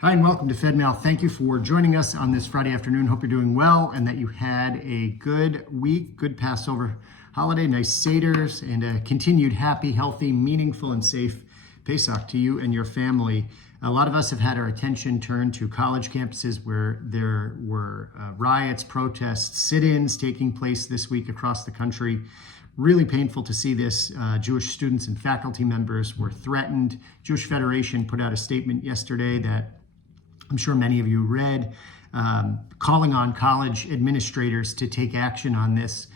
Hi, and welcome to Fedmail. Thank you for joining us on this Friday afternoon. Hope you're doing well and that you had a good week, good Passover holiday, nice Seders, and a continued happy, healthy, meaningful, and safe Pesach to you and your family. A lot of us have had our attention turned to college campuses where there were riots, protests, sit-ins taking place this week across the country. Really painful to see this. Jewish students and faculty members were threatened. Jewish Federation put out a statement yesterday that I'm sure many of you read, calling on college administrators to take action on this.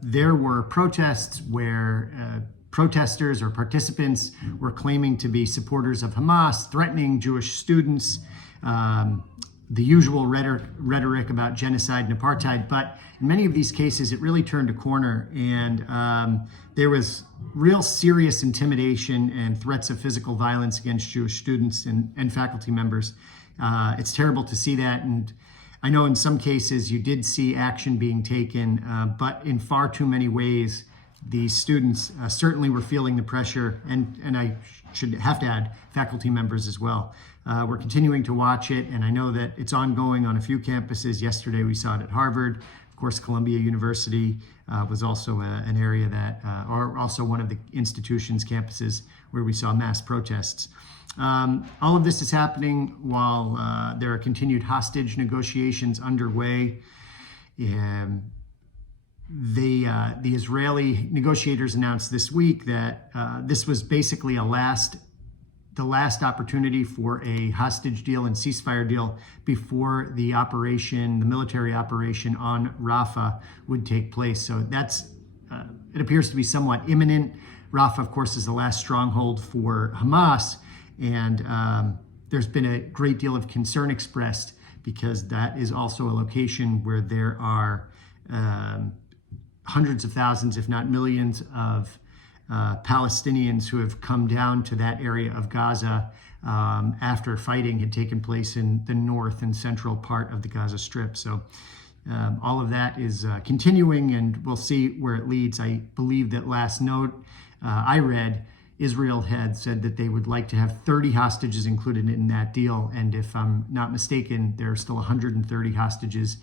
There were protests where protesters or participants were claiming to be supporters of Hamas, threatening Jewish students, the usual rhetoric about genocide and apartheid. But in many of these cases, it really turned a corner, and there was real serious intimidation and threats of physical violence against Jewish students and faculty members. It's terrible to see that, and I know in some cases you did see action being taken, but in far too many ways, these students certainly were feeling the pressure, and I should have to add faculty members as well. We're continuing to watch it, and I know that it's ongoing on a few campuses. Yesterday we saw it at Harvard. Of course, Columbia University was also an area that, or also one of the institutions, campuses, where we saw mass protests. All of this is happening while there are continued hostage negotiations underway. The Israeli negotiators announced this week that this was basically the last opportunity for a hostage deal and ceasefire deal before the military operation on Rafah would take place. So it appears to be somewhat imminent. Rafah, of course, is the last stronghold for Hamas, and there's been a great deal of concern expressed because that is also a location where there are hundreds of thousands, if not millions, of Palestinians who have come down to that area of Gaza after fighting had taken place in the north and central part of the Gaza Strip. So all of that is continuing, and we'll see where it leads. I believe that last note I read, Israel had said that they would like to have 30 hostages included in that deal. And if I'm not mistaken, there are still 130 hostages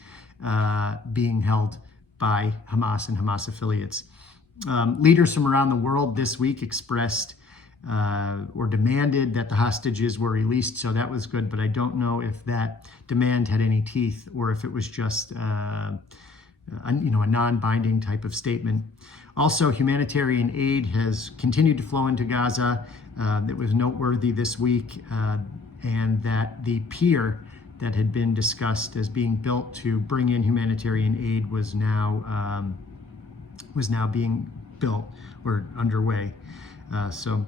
being held by Hamas and Hamas affiliates. Leaders from around the world this week expressed or demanded that the hostages were released, so that was good, but I don't know if that demand had any teeth or if it was just a non-binding type of statement. Also, humanitarian aid has continued to flow into Gaza. That was noteworthy this week, and that the pier that had been discussed as being built to bring in humanitarian aid was now being built or underway. So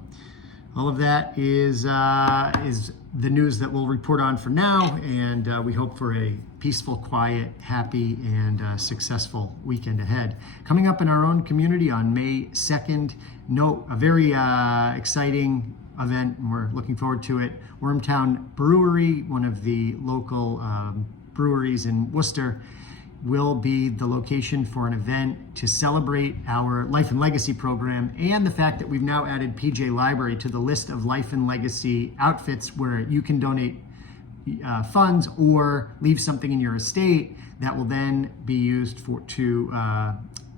all of that is the news that we'll report on for now, and we hope for a peaceful, quiet, happy, and successful weekend ahead. Coming up in our own community on May 2nd, a very exciting event, and we're looking forward to it. Wormtown Brewery, one of the local breweries in Worcester, will be the location for an event to celebrate our Life and Legacy program and the fact that we've now added PJ Library to the list of Life and Legacy outfits where you can donate funds or leave something in your estate that will then be used to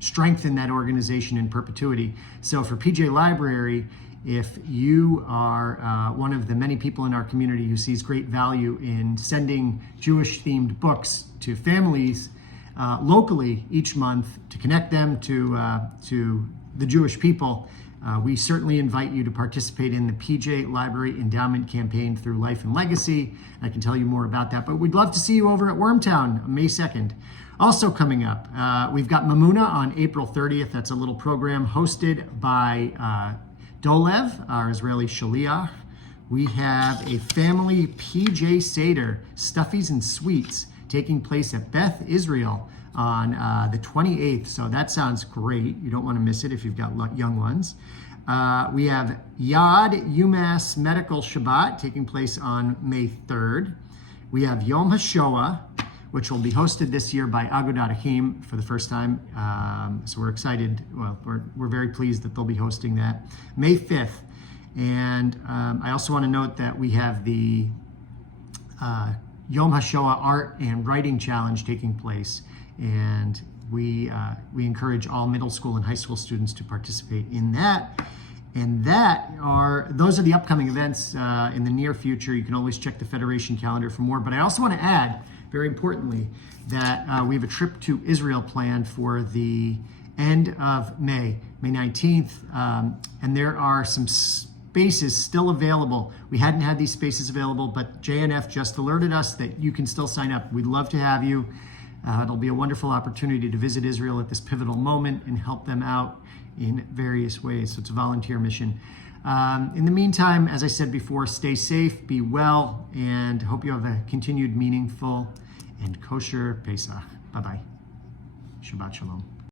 strengthen that organization in perpetuity. So for PJ Library, if you are one of the many people in our community who sees great value in sending Jewish-themed books to families locally each month to connect them to the Jewish people, we certainly invite you to participate in the PJ Library Endowment Campaign through Life and Legacy. I can tell you more about that, but we'd love to see you over at Wormtown May 2nd. Also coming up, we've got Mamuna on April 30th. That's a little program hosted by Dolev, our Israeli Shaliach. We have a family PJ Seder, Stuffies and Sweets, taking place at Beth Israel on the 28th. So that sounds great. You don't want to miss it if you've got young ones. We have Yad UMass Medical Shabbat taking place on May 3rd. We have Yom HaShoah, which will be hosted this year by Agudat Achim for the first time. So we're excited. Well, we're very pleased that they'll be hosting that. May 5th. And I also want to note that we have the Yom HaShoah Art and Writing Challenge taking place, and we encourage all middle school and high school students to participate in that. And those are the upcoming events in the near future. You can always check the Federation calendar for more. But I also want to add, very importantly, that we have a trip to Israel planned for the end of May 19th, and there are some spaces still available. We hadn't had these spaces available, but JNF just alerted us that you can still sign up. We'd love to have you. It'll be a wonderful opportunity to visit Israel at this pivotal moment and help them out in various ways. So it's a volunteer mission. In the meantime, as I said before, stay safe, be well, and hope you have a continued meaningful and kosher Pesach. Bye-bye. Shabbat Shalom.